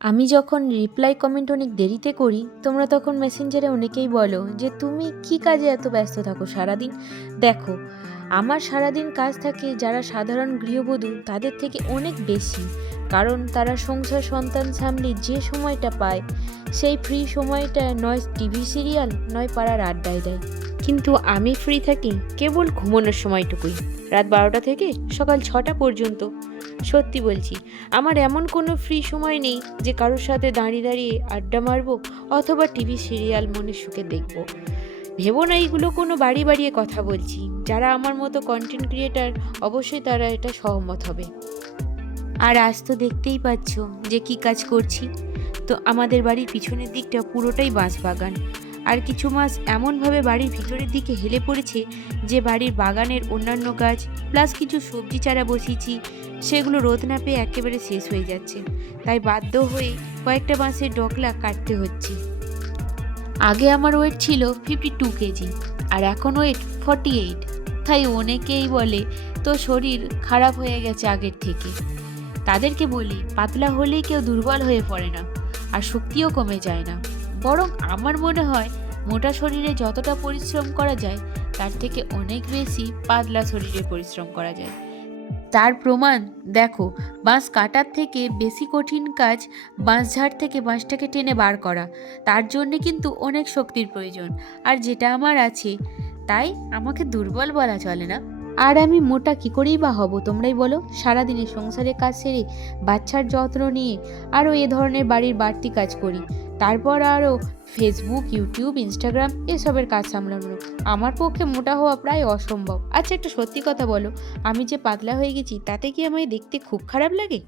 আমি যখন reply comment অনেক দেরিতে করি, তোমরা তখন মেসেঞ্জারে অনেকেই বলো যে তুমি কি কাজে এত ব্যস্ত থাকো সারাদিন। দেখো, আমার সারাদিন কাজ থাকে যারা সাধারণ গৃহবধূ তাদের থেকে অনেক বেশি। কারণ তারা সংসার সন্তান সামলে যে সময়টা পায়, সেই ফ্রি সময়টা নয় টিভি সিরিয়াল নয় পাড়ার আড্ডায় দেয়। কিন্তু আমি ফ্রি থাকি কেবল ঘুমানোর সময়টুকুই, রাত 12টা থেকে সকাল 6টা পর্যন্ত। সত্যি বলছি, আমার এমন কোনো ফ্রি সময় নেই যে কারোর সাথে দাঁড়িয়ে দাঁড়িয়ে আড্ডা মারবো অথবা টিভি সিরিয়াল মনের সুখে দেখবো। ভেবো না এইগুলো কোনো বাড়ি বাড়িয়ে কথা বলছি। যারা আমার মতো কন্টেন্ট ক্রিয়েটার, অবশ্যই তারা এটা সহমত হবে। আর আজ তো দেখতেই পাচ্ছ যে কি কাজ করছি। তো আমাদের বাড়ির পিছনের দিকটা পুরোটাই বাঁশবাগান। আর কিছু মাস এমনভাবে বাড়ির ভিতরের দিকে হেলে পড়েছে যে বাড়ির বাগানের অন্যান্য গাছ প্লাস কিছু সবজি চারা বসিয়েছি, সেগুলো রোদ না পেয়ে একেবারে শেষ হয়ে যাচ্ছে। তাই বাধ্য হয়ে কয়েকটা বাঁশের ডগলা কাটতে হচ্ছে। আগে আমার ওয়েট ছিল 52 কেজি আর এখন ওয়েট 48। তাই অনেকেই বলে তো শরীর খারাপ হয়ে গেছে আগের থেকে। তাদেরকে বলি, পাতলা হলেই কেউ দুর্বল হয়ে পড়ে না, আর শক্তিও কমে যায় না। বরং আমার মনে হয় মোটা শরীরে যতটা পরিশ্রম করা যায় তার থেকে অনেক বেশি পাতলা শরীরে পরিশ্রম করা যায়। তার প্রমাণ দেখো, বাঁশ কাটার থেকে বেশি কঠিন কাজ বাঁশঝাড় থেকে বাঁশটাকে টেনে বার করা। তার জন্যে কিন্তু অনেক শক্তির প্রয়োজন, আর যেটা আমার আছে, তাই আমাকে দুর্বল বলা চলে না। আর আমি মোটা কী করেই বা হব তোমরাই বলো? সারাদিনে সংসারের কাজ সেরে, বাচ্চার যত্ন নিয়ে আরও এ ধরনের বাড়ির বাড়তি কাজ করি। তারপর আরও ফেসবুক, ইউটিউব, ইনস্টাগ্রাম এসবের কাজ সামলানো। আমার পক্ষে মোটা হওয়া প্রায় অসম্ভব। আচ্ছা, একটা সত্যি কথা বলো, আমি যে পাতলা হয়ে গেছি তাতে কি আমায় দেখতে খুব খারাপ লাগে?